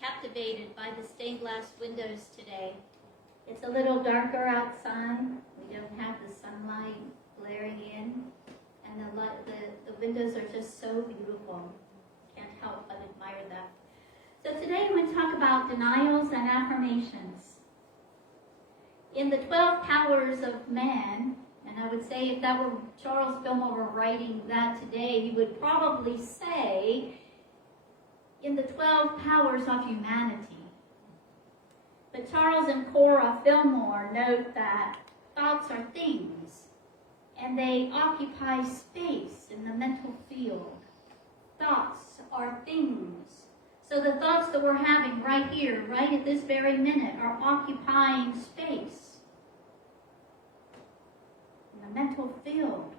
Captivated by the stained glass windows today. It's a little darker outside. We don't have the sunlight glaring in, and the windows are just so beautiful. Can't help but admire them. So today I'm going to talk about denials and affirmations. In the 12 powers of man, and I would say if that were Charles Fillmore were writing that today, he would probably say in the 12 powers of humanity. But Charles and Cora Fillmore note that thoughts are things, and they occupy space in the mental field. Thoughts are things. So the thoughts that we're having right here, right at this very minute, are occupying space in the mental field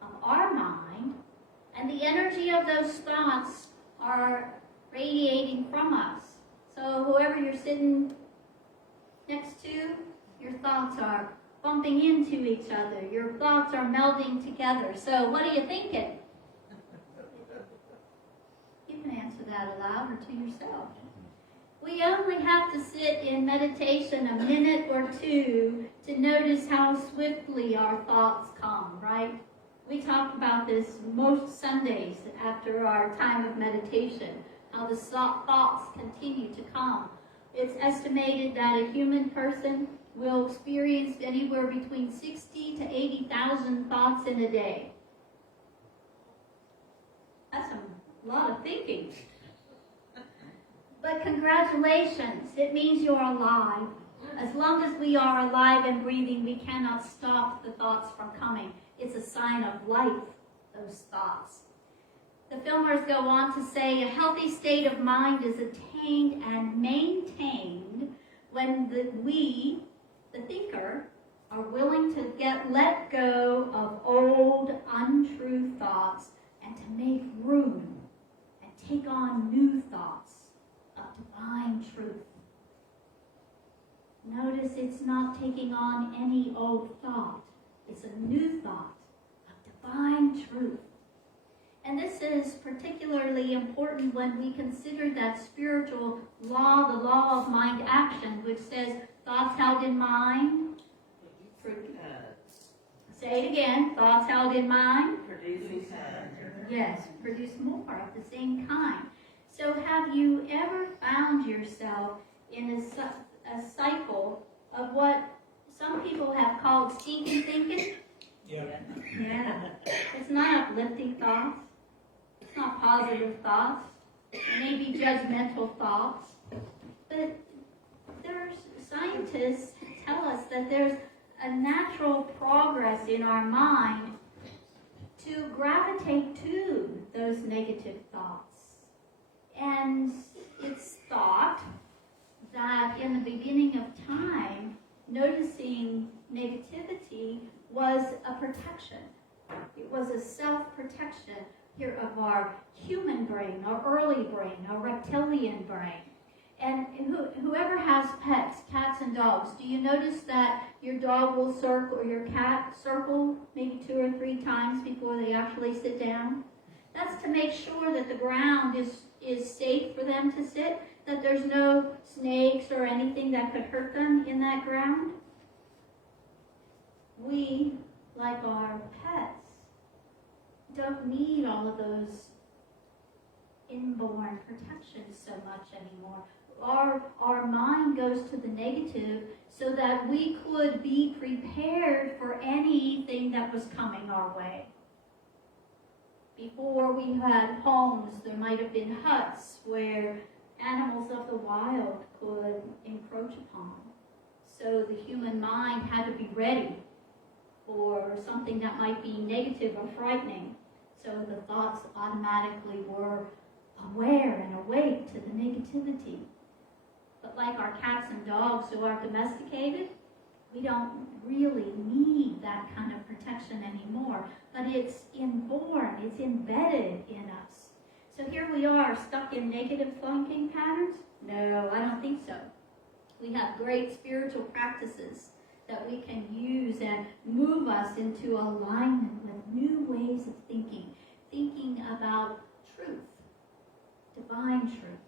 of our mind, and the energy of those thoughts are radiating from us. So whoever you're sitting next to, your thoughts are bumping into each other. Your thoughts are melding together. So what are you thinking? You can answer that aloud or to yourself. We only have to sit in meditation a minute or two to notice how swiftly our thoughts come, right? We talk about this most Sundays after our time of meditation, how the thoughts continue to come. It's estimated that a human person will experience anywhere between 60 to 80,000 thoughts in a day. That's a lot of thinking. But congratulations, it means you're alive. As long as we are alive and breathing, we cannot stop the thoughts from coming. It's a sign of life, those thoughts. The Fillmores go on to say a healthy state of mind is attained and maintained when we, the thinker, are willing to let go of old, untrue thoughts and to make room and take on new thoughts of divine truth. Notice it's not taking on any old thought. It's a new thought of divine truth. And this is particularly important when we consider that spiritual law, the law of mind action, which says thoughts held in mind. Say it again. Thoughts held in mind. Yes, produce more of the same kind. So have you ever found yourself in a cycle of what some people have called stinking thinking? Yeah. It's not uplifting thoughts. It's not positive thoughts. It may be judgmental thoughts. But scientists tell us that there's a natural progress in our mind to gravitate to those negative thoughts. And it's thought that in the beginning of time, noticing negativity was a protection. It was a self-protection here of our human brain, our early brain, our reptilian brain. And whoever has pets, cats and dogs, do you notice that your dog will circle, or your cat circle maybe 2 or 3 times before they actually sit down? That's to make sure that the ground is safe for them to sit, that there's no snakes or anything that could hurt them in that ground. We, like our pets, don't need all of those inborn protections so much anymore. Our mind goes to the negative so that we could be prepared for anything that was coming our way. Before we had homes, there might have been huts where animals of the wild could encroach upon. So the human mind had to be ready for something that might be negative or frightening. So the thoughts automatically were aware and awake to the negativity. But like our cats and dogs who are domesticated, We don't really need that kind of protection anymore, but it's inborn, it's embedded in us. So here we are, stuck in negative thinking patterns? No, I don't think so. We have great spiritual practices that we can use and move us into alignment with new ways of thinking about truth, divine truth.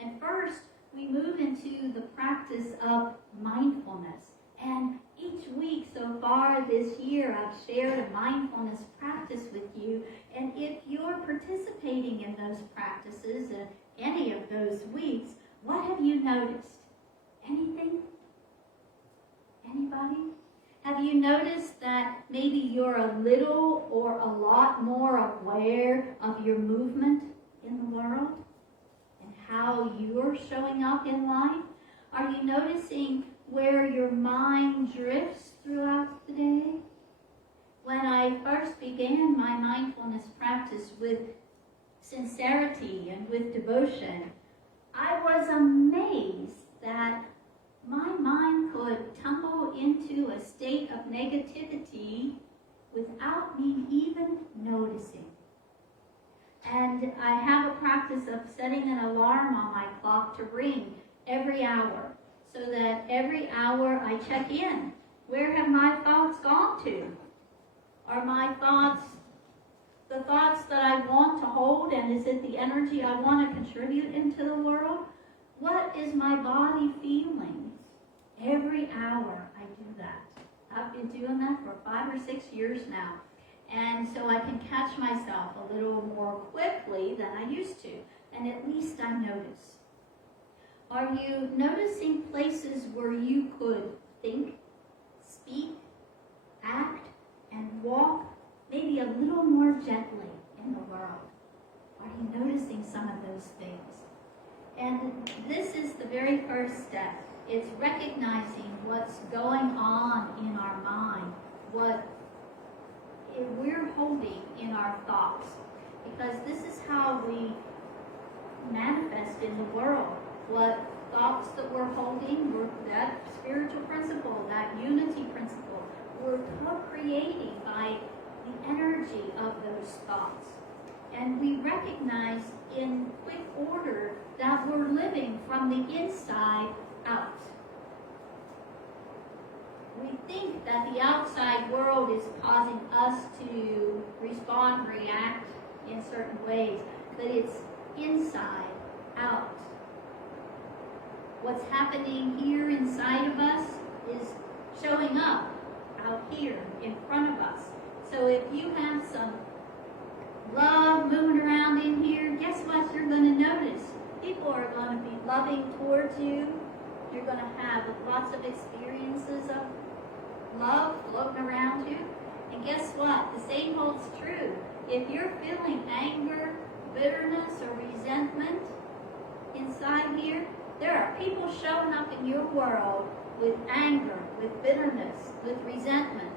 And first, we move into the practice of mindfulness. And each week so far this year, I've shared a mindfulness practice with you. And if you're participating in those practices in any of those weeks, what have you noticed? Anything? Anybody? Have you noticed that maybe you're a little or a lot more aware of your movement in the world and how you're showing up in life? Are you noticing where your mind drifts throughout the day? When I first began my mindfulness practice with sincerity and with devotion, I was amazed that my mind could tumble into a state of negativity without me even noticing. And I have a practice of setting an alarm on my clock to ring every hour, so that every hour I check in. Where have my thoughts gone to? Are my thoughts the thoughts that I want to hold, and is it the energy I want to contribute into the world? What is my body feeling? Every hour I do that. I've been doing that for 5 or 6 years now. And so I can catch myself a little more quickly than I used to. And at least I notice. Are you noticing places where you could think, speak, act, and walk maybe a little more gently in the world? Are you noticing some of those things? And this is the very first step. It's recognizing what's going on in our mind, what we're holding in our thoughts. Because this is how we manifest in the world. What thoughts that we're holding, that spiritual principle, that unity principle, we're co-creating by the energy of those thoughts. And we recognize in quick order that we're living from the inside out. We think that the outside world is causing us to respond, react in certain ways, but it's inside out. What's happening here inside of us is showing up out here in front of us. So if you have some love moving around in here, guess what you're going to notice? People are going to be loving towards you. You're going to have lots of experiences of love floating around you. And guess what? The same holds true. If you're feeling anger, bitterness, or resentment inside here, there are people showing up in your world with anger, with bitterness, with resentment.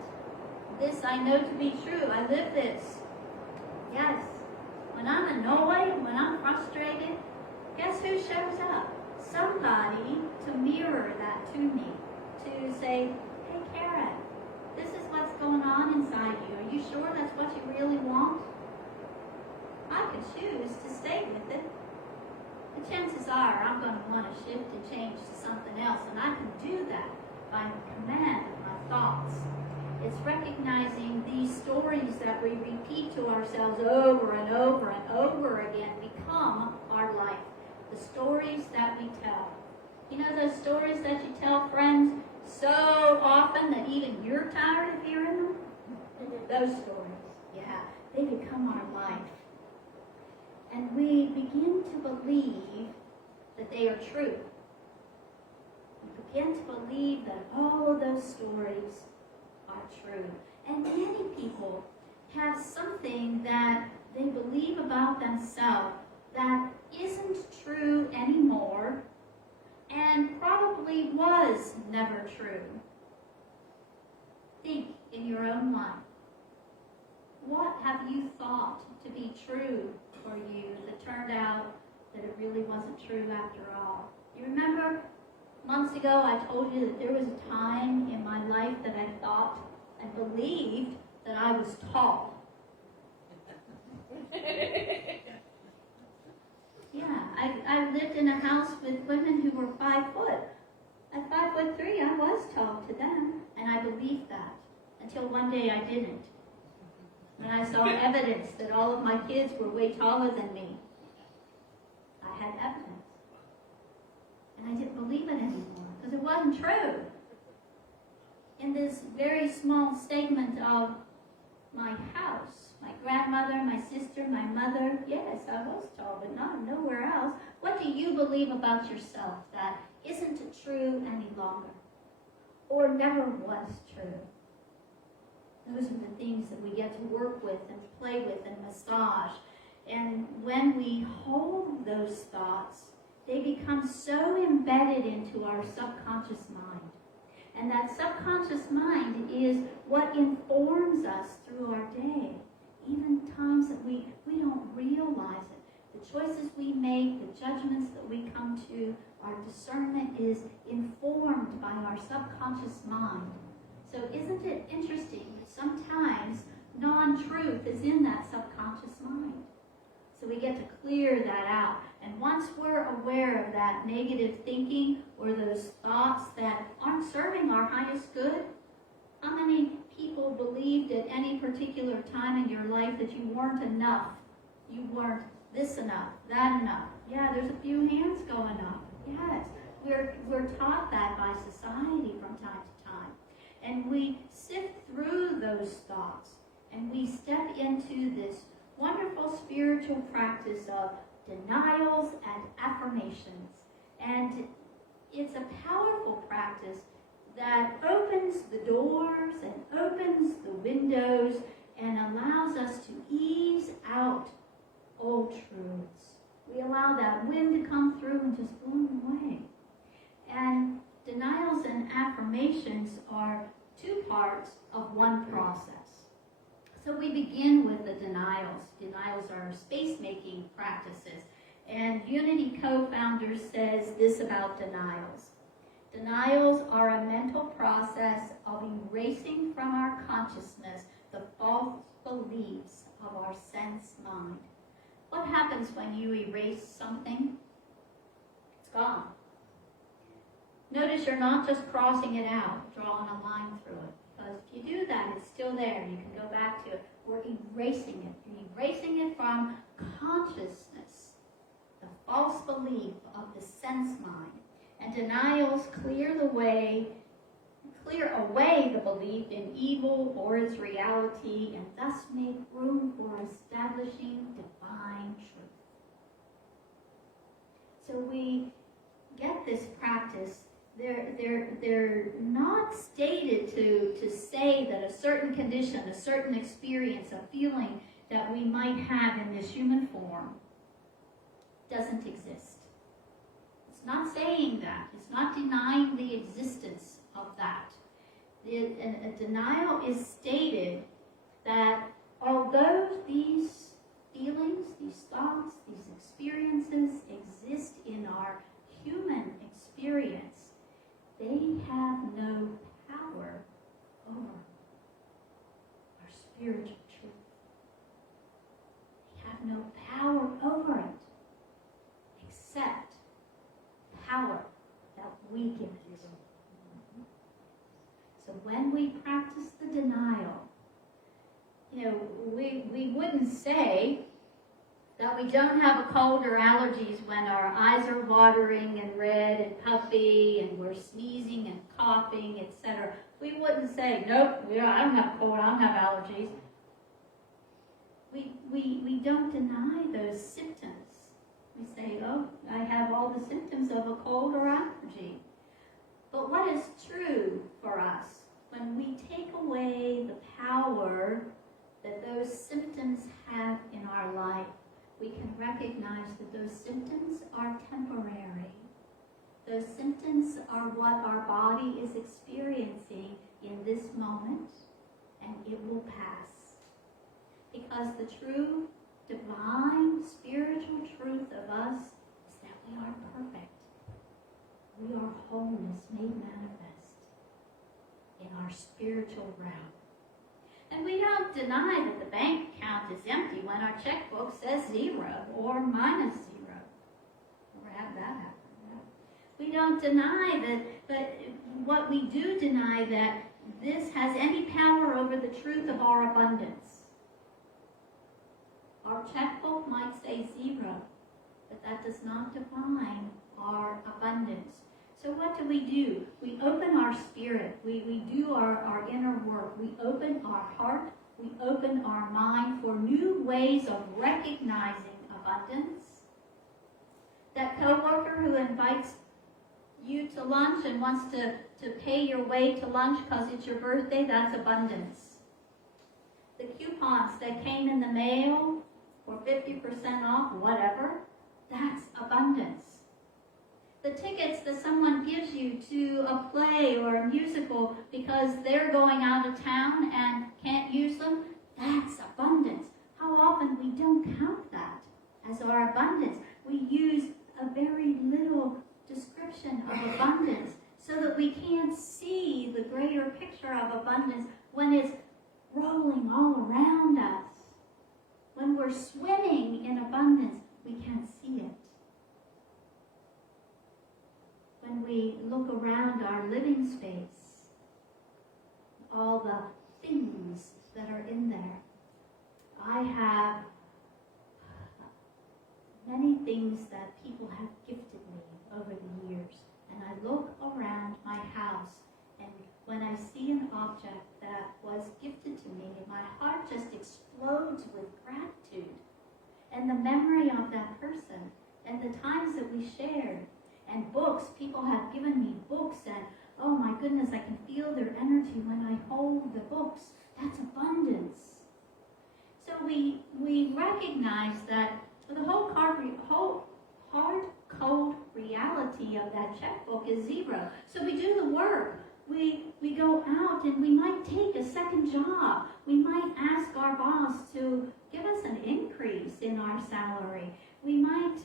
This I know to be true. I live this. Yes. When I'm annoyed, when I'm frustrated, guess who shows up? Somebody to mirror that to me. To say, hey Karen, this is what's going on inside you. Are you sure that's what you really want? I could choose to stay with it. The chances are I'm going to want to shift and change to something else, and I can do that by the command of my thoughts. It's recognizing these stories that we repeat to ourselves over and over and over again become our life. The stories that we tell. You know those stories that you tell friends so often that even you're tired of hearing them? Those stories, yeah, they become our life. And we begin to believe that they are true. We begin to believe that all of those stories are true. And many people have something that they believe about themselves that isn't true anymore and probably was never true. Think in your own life. What have you thought to be true for you that turned out that it really wasn't true after all? You remember months ago I told you that there was a time in my and believed that I was tall. Yeah, I lived in a house with women who were 5 foot. At 5'3", I was tall to them, and I believed that until one day I didn't. When I saw evidence that all of my kids were way taller than me, I had evidence. And I didn't believe it anymore because it wasn't true. In this very small segment of my house, my grandmother, my sister, my mother, yes, I was tall, but not nowhere else. What do you believe about yourself that isn't true any longer or never was true? Those are the things that we get to work with and play with and massage. And when we hold those thoughts, they become so embedded into our subconscious mind. And that subconscious mind is what informs us through our day, even times that we don't realize it. The choices we make, the judgments that we come to, our discernment is informed by our subconscious mind. So isn't it interesting that sometimes non-truth is in that subconscious mind? So we get to clear that out. And once we're aware of that negative thinking or those thoughts that aren't serving our highest good, how many people believed at any particular time in your life that you weren't enough? You weren't this enough, that enough. Yeah, there's a few hands going up. Yes, we're taught that by society from time to time. And we sift through those thoughts and we step into this wonderful spiritual practice of denials and affirmations. And it's a powerful practice that opens the doors and opens the windows and allows us to ease out old truths. We allow that wind to come through and just blow them away. And denials and affirmations are 2 parts of one process. So we begin with the denials. Denials are space-making practices. And Unity co-founder says this about denials. Denials are a mental process of erasing from our consciousness the false beliefs of our sense mind. What happens when you erase something? It's gone. Notice you're not just crossing it out, drawing a line through it. Because if you do that, it's still there. You can go back to it. We're erasing it. You're erasing it from consciousness, the false belief of the sense mind. And denials clear away the belief in evil or its reality, and thus make room for establishing divine truth. So we get this practice. They're not stated to say that a certain condition, a certain experience, a feeling that we might have in this human form doesn't exist. It's not saying that. It's not denying the existence of that. A denial is stated that although these feelings, these thoughts, these experiences exist in our human experience, they have no power over our spiritual truth. They have no power over it except power that we give it. So when we practice the denial, we wouldn't say that we don't have a cold or allergies when our eyes are watering and red and puffy and we're sneezing and coughing, etc. We wouldn't say, nope, I don't have a cold, I don't have allergies. We don't deny those symptoms. We say, oh, I have all the symptoms of a cold or allergy. But what is true for us when we take away the power that those symptoms have in our life? We can recognize that those symptoms are temporary. Those symptoms are what our body is experiencing in this moment, and it will pass. Because the true, divine, spiritual truth of us is that we are perfect. We are wholeness made manifest in our spiritual realm. And we don't deny that the bank account is empty when our checkbook says 0 or -0. Never had that happen. We don't deny that, but what we do deny that this has any power over the truth of our abundance. Our checkbook might say 0, but that does not define our abundance. So what do? We open our spirit. We do our inner work. We open our heart. We open our mind for new ways of recognizing abundance. That coworker who invites you to lunch and wants to pay your way to lunch because it's your birthday, that's abundance. The coupons that came in the mail for 50% off, whatever, that's abundance. The tickets that someone gives you to a play or a musical because they're going out of town and can't use them, that's abundance. How often we don't count that as our abundance. We use a very little description of abundance so that we can't see the greater picture of abundance when it's rolling all around us. When we're swimming in abundance, we can't see it. When we look around our living space, all the things that are in there. I have many things that people have gifted me over the years. And I look around my house, and when I see an object that was gifted to me, my heart just explodes with gratitude. And the memory of that person, and the times that we shared, and books, people have given me books, and oh my goodness, I can feel their energy when I hold the books. That's abundance. So we recognize that the whole hard, cold reality of that checkbook is 0. So we do the work. We go out and we might take a second job. We might ask our boss to give us an increase in our salary. We might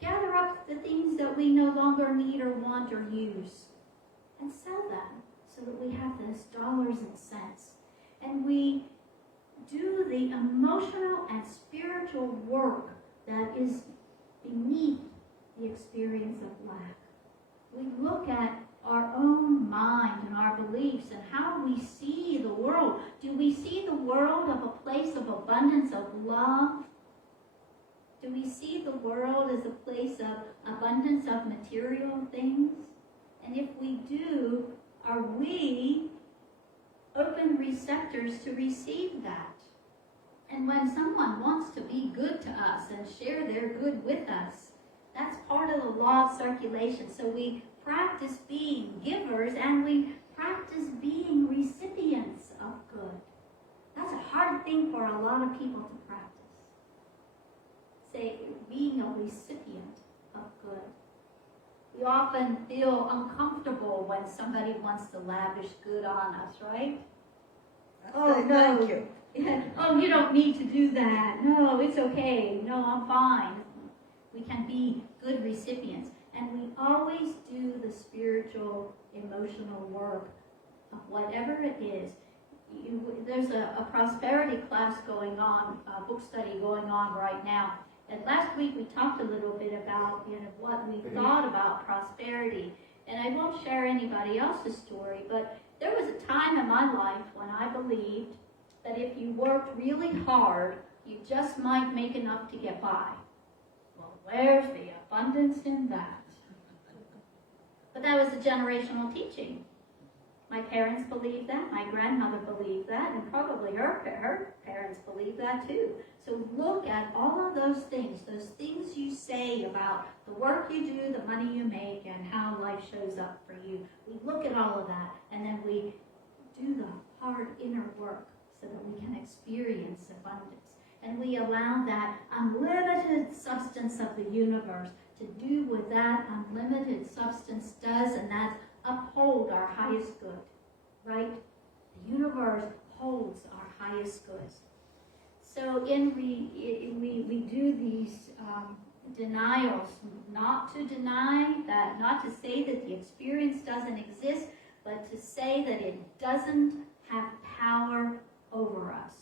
gather up the things that we no longer need or want or use and sell them so that we have those dollars and cents. And we do the emotional and spiritual work that is beneath the experience of lack. We look at our own mind and our beliefs and how we see the world. Do we see the world of a place of abundance, of love? Do we see the world as a place of abundance of material things? And if we do, are we open receptors to receive that? And when someone wants to be good to us and share their good with us, that's part of the law of circulation. So we practice being givers and we practice being recipients of good. That's a hard thing for a lot of people to practice. Say, being a recipient of good. We often feel uncomfortable when somebody wants to lavish good on us, right? Oh, no. Thank you. Oh, you don't need to do that. No, it's okay. No, I'm fine. We can be good recipients. And we always do the spiritual, emotional work of whatever it is. There's a prosperity class going on, a book study going on right now. And last week we talked a little bit about what we thought about prosperity. And I won't share anybody else's story, but there was a time in my life when I believed that if you worked really hard, you just might make enough to get by. Well, where's the abundance in that? But that was a generational teaching. My parents believed that, my grandmother believed that, and probably her parents believed that too. So look at all of those things you say about the work you do, the money you make, and how life shows up for you. We look at all of that, and then we do the hard inner work so that we can experience abundance. And we allow that unlimited substance of the universe to do what that unlimited substance does, and that's uphold our highest good, right? The universe holds our highest goods. So we do these denials, not to deny that, not to say that the experience doesn't exist, but to say that it doesn't have power over us.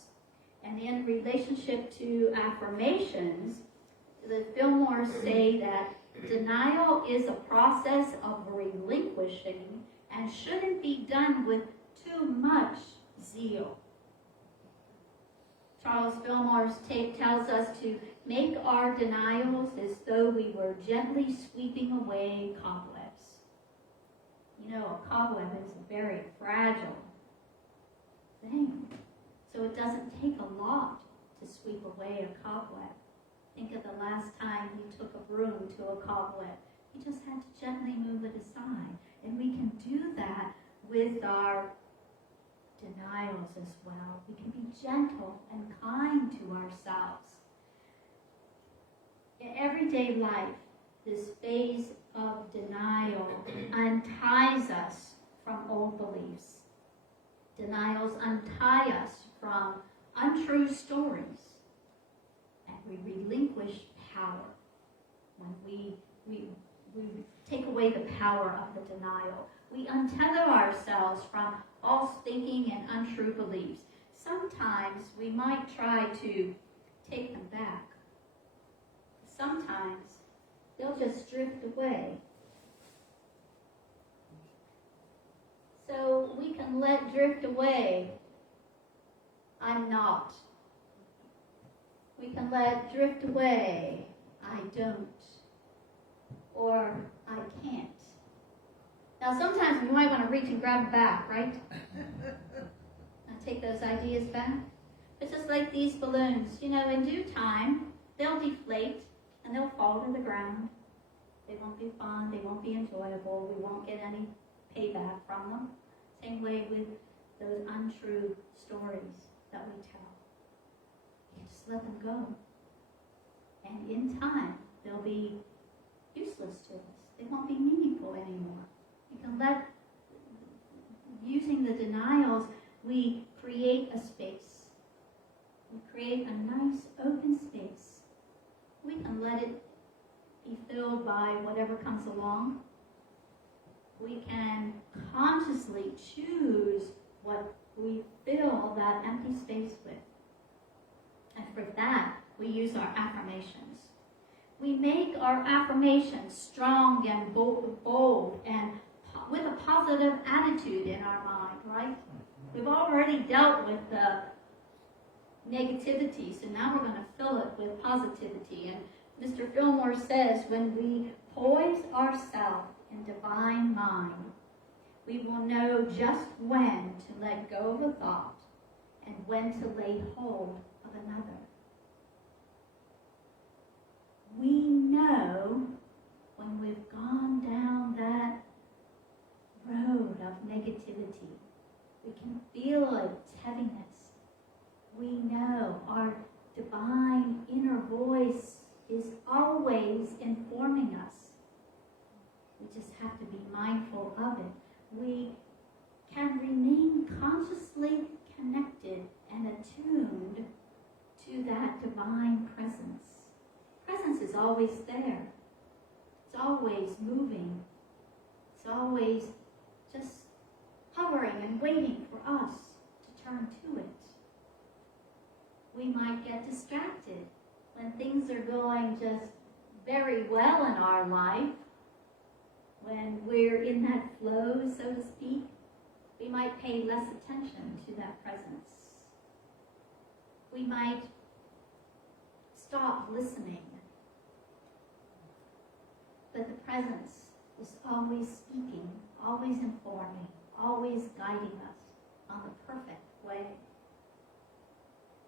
And in relationship to affirmations, the Fillmores say that denial is a process of relinquishing and shouldn't be done with too much zeal. Charles Fillmore tells us to make our denials as though we were gently sweeping away cobwebs. You know, a cobweb is a very fragile thing, so it doesn't take a lot to sweep away a cobweb. Think of the last time you took a broom to a cobweb. You just had to gently move it aside. And we can do that with our denials as well. We can be gentle and kind to ourselves. In everyday life, this phase of denial unties us from old beliefs. Denials untie us from untrue stories. And we relinquish power when we take away the power of the denial. We untether ourselves from false thinking and untrue beliefs. Sometimes we might try to take them back. Sometimes they'll just drift away. So we can let drift away, I'm not. We can let drift away, I don't. Or I can't. Now sometimes we might want to reach and grab them back, right? And take those ideas back. But just like these balloons, you know, in due time, they'll deflate and they'll fall to the ground. They won't be fun, they won't be enjoyable, we won't get any payback from them. Same way with those untrue stories that we tell. You just let them go. And in time, they'll be useless to us. They won't be meaningful anymore. You can let, using the denials, we create a space. We create a nice open space. We can let it be filled by whatever comes along. We can consciously choose what we fill that empty space with. And for that, we use our affirmations. We make our affirmations strong and bold and with a positive attitude in our mind, right? We've already dealt with the negativity, so now we're going to fill it with positivity. And Mr. Fillmore says, when we poise ourselves in divine mind, we will know just when to let go of a thought and when to lay hold of another. We know when we've gone down that road of negativity. We can feel its heaviness. We know our divine inner voice is always informing us. We just have to be mindful of it. We can remain consciously connected and attuned to that divine presence. Presence is always there. It's always moving. It's always just hovering and waiting for us to turn to it. We might get distracted when things are going just very well in our life. When we're in that flow, so to speak, we might pay less attention to that presence. We might stop listening. But the presence is always speaking, always informing, always guiding us on the perfect way.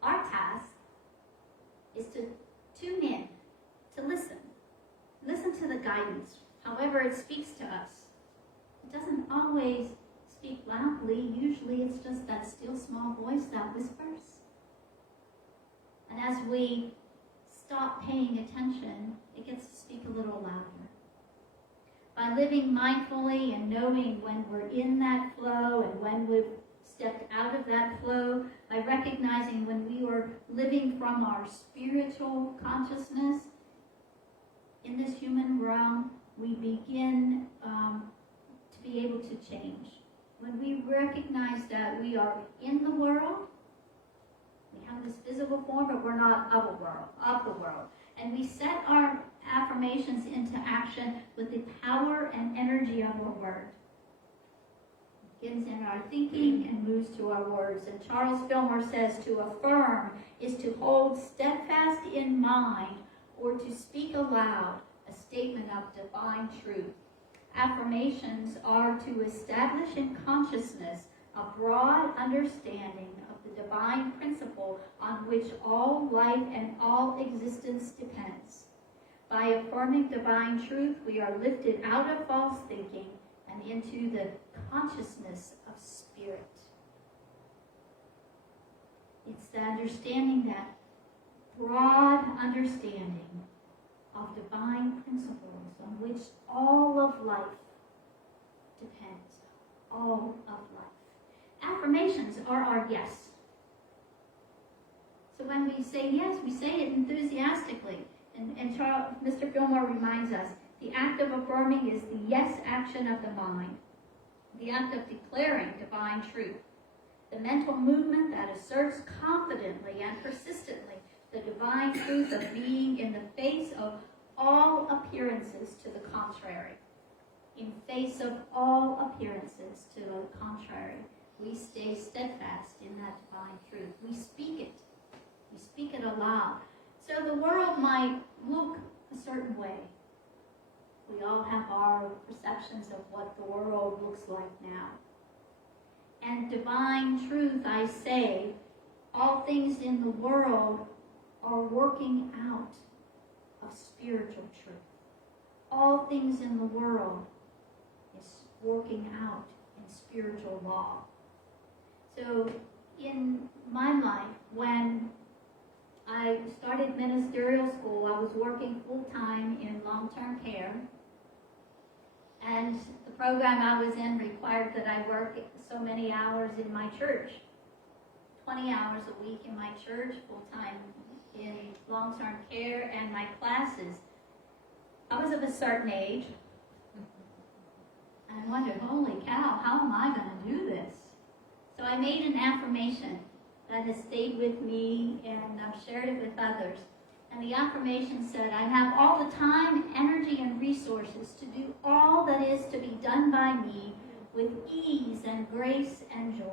Our task is to tune in, to listen. Listen to the guidance, however it speaks to us. It doesn't always speak loudly. Usually it's just that still small voice that whispers. And as we stop paying attention, it gets to speak a little louder. By living mindfully and knowing when we're in that flow and when we've stepped out of that flow, by recognizing when we were living from our spiritual consciousness in this human realm, we begin to be able to change. when we recognize that we are in the world, we have this physical form, but we're not of the world. And we set our affirmations into action with the power and energy of our word. It begins in our thinking and moves to our words. And Charles Fillmore says to affirm is to hold steadfast in mind or to speak aloud a statement of divine truth. Affirmations are to establish in consciousness a broad understanding of the divine principle on which all life and all existence depends. By affirming divine truth, we are lifted out of false thinking and into the consciousness of spirit. It's the understanding, that broad understanding of divine principles on which all of life depends. All of life. Affirmations are our yes. So when we say yes, we say it enthusiastically. And Mr. Fillmore reminds us, the act of affirming is the yes action of the mind, the act of declaring divine truth, the mental movement that asserts confidently and persistently the divine truth of being in the face of all appearances to the contrary. In face of all appearances to the contrary, we stay steadfast in that divine truth. We speak it. We speak it aloud. So the world might look a certain way. We all have our perceptions of what the world looks like now. And divine truth, I say, all things in the world are working out of spiritual truth. All things in the world is working out in spiritual law. So in my life, when I started ministerial school, I was working full-time in long-term care. And the program I was in required that I work so many hours in my church. 20 hours a week in my church, full-time in long-term care, and my classes. I was of a certain age. And I wondered, holy cow, how am I going to do this? So I made an affirmation that has stayed with me, and I've shared it with others. And the affirmation said, I have all the time, energy, and resources to do all that is to be done by me with ease and grace and joy.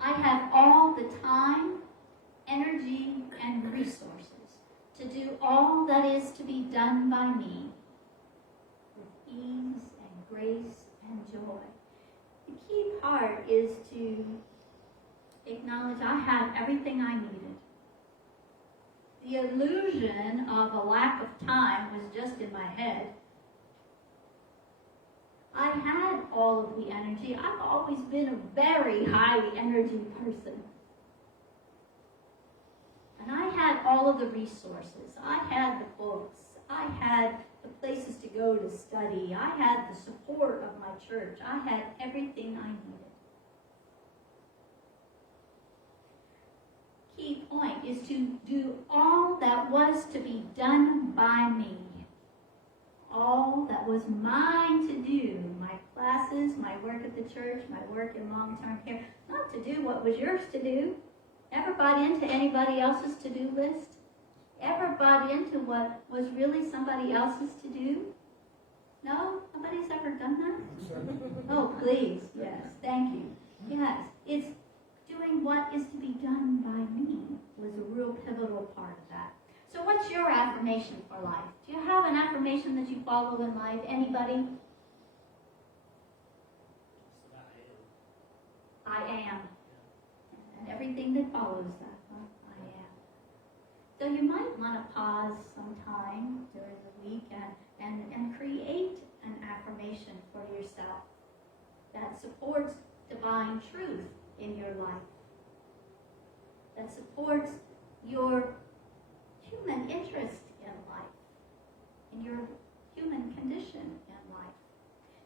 I have all the time, energy, and resources to do all that is to be done by me with ease and grace and joy. The key part is to acknowledge I had everything I needed. The illusion of a lack of time was just in my head. I had all of the energy. I've always been a very high energy person. And I had all of the resources. I had the books. I had the places to go to study. I had the support of my church. I had everything I needed. Key point is to do all that was to be done by me. All that was mine to do. My classes, my work at the church, my work in long-term care. Not to do what was yours to do. Ever bought into anybody else's to-do list? Ever bought into what was really somebody else's to do? No? Nobody's ever done that? Oh, please. Yes. Thank you. Yes. It's doing what is to be done by me was a real pivotal part of that. So what's your affirmation for life? Do you have an affirmation that you follow in life? Anybody? I am. And everything that follows that. I am. So you might want to pause sometime during the week and create an affirmation for yourself that supports divine truth in your life, that supports your human interest in life, in your human condition in life.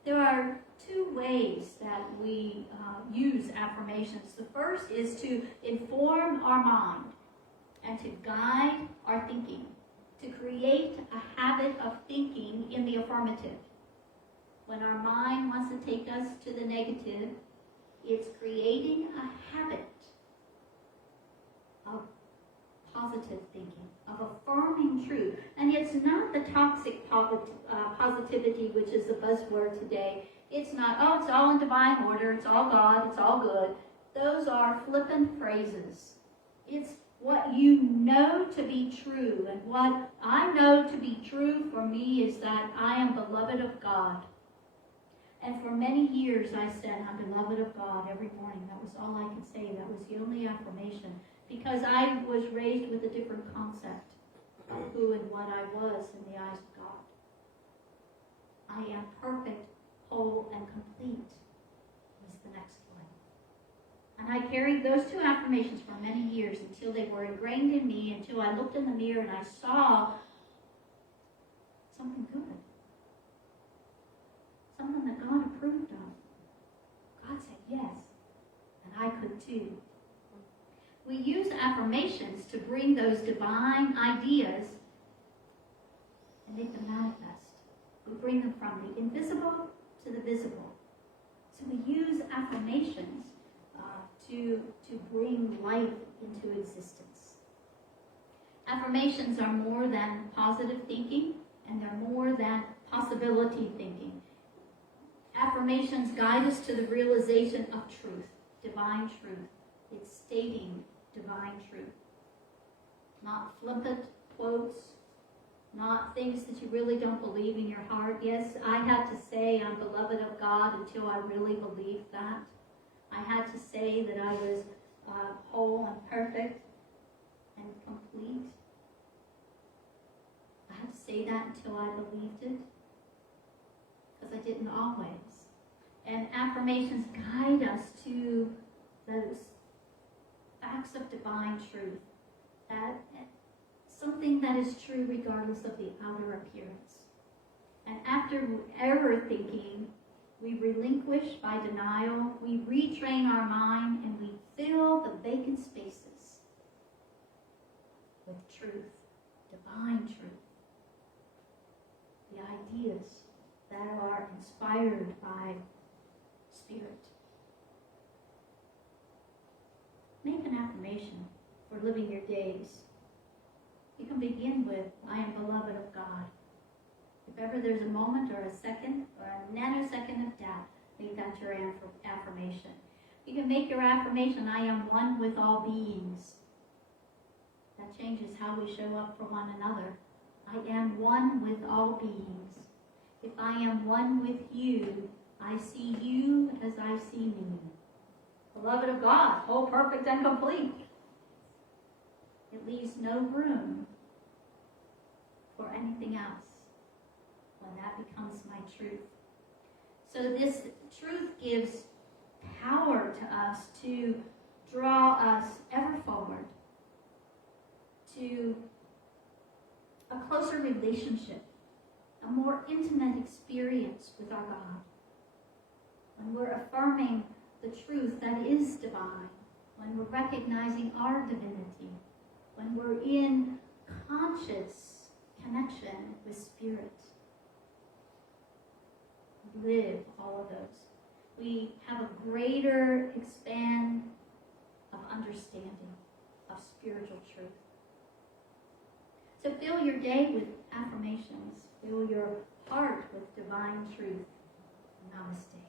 There are two ways that we use affirmations. The first is to inform our mind and to guide our thinking, to create a habit of thinking in the affirmative. When our mind wants to take us to the negative, it's creating a habit of positive thinking, of affirming truth. And it's not the toxic positivity, which is the buzzword today. It's not, oh, it's all in divine order, it's all God, it's all good. Those are flippant phrases. It's what you know to be true. And what I know to be true for me is that I am beloved of God. And for many years I said, I'm beloved of God every morning. That was all I could say. That was the only affirmation. Because I was raised with a different concept of who and what I was in the eyes of God. I am perfect, whole, and complete was the next one. And I carried those two affirmations for many years until they were ingrained in me, until I looked in the mirror and I saw something good. Something that God approved of. God said yes, and I could too. We use affirmations to bring those divine ideas and make them manifest. We bring them from the invisible to the visible. So we use affirmations to bring life into existence. Affirmations are more than positive thinking, and they're more than possibility thinking. Affirmations guide us to the realization of truth, divine truth. It's stating divine truth. Not flippant quotes, not things that you really don't believe in your heart. Yes, I had to say I'm beloved of God until I really believed that. I had to say that I was whole and perfect and complete. I had to say that until I believed it, because I didn't always. And affirmations guide us to those facts of divine truth, that something that is true regardless of the outer appearance. And after error thinking, we relinquish by denial, we retrain our mind, and we fill the vacant spaces with truth, divine truth, the ideas that are inspired by Spirit. Make an affirmation for living your days. You can begin with, I am beloved of God. If ever there's a moment or a second or a nanosecond of doubt, make that your affirmation. You can make your affirmation, I am one with all beings. That changes how we show up for one another. I am one with all beings. If I am one with you, I see you as I see me. Beloved of God, whole, perfect, and complete. It leaves no room for anything else when that becomes my truth. So this truth gives power to us to draw us ever forward to a closer relationship, a more intimate experience with our God. When we're affirming the truth that is divine, when we're recognizing our divinity, when we're in conscious connection with Spirit. Live all of those. We have a greater expand of understanding of spiritual truth. So fill your day with affirmations. Fill your heart with divine truth. Namaste.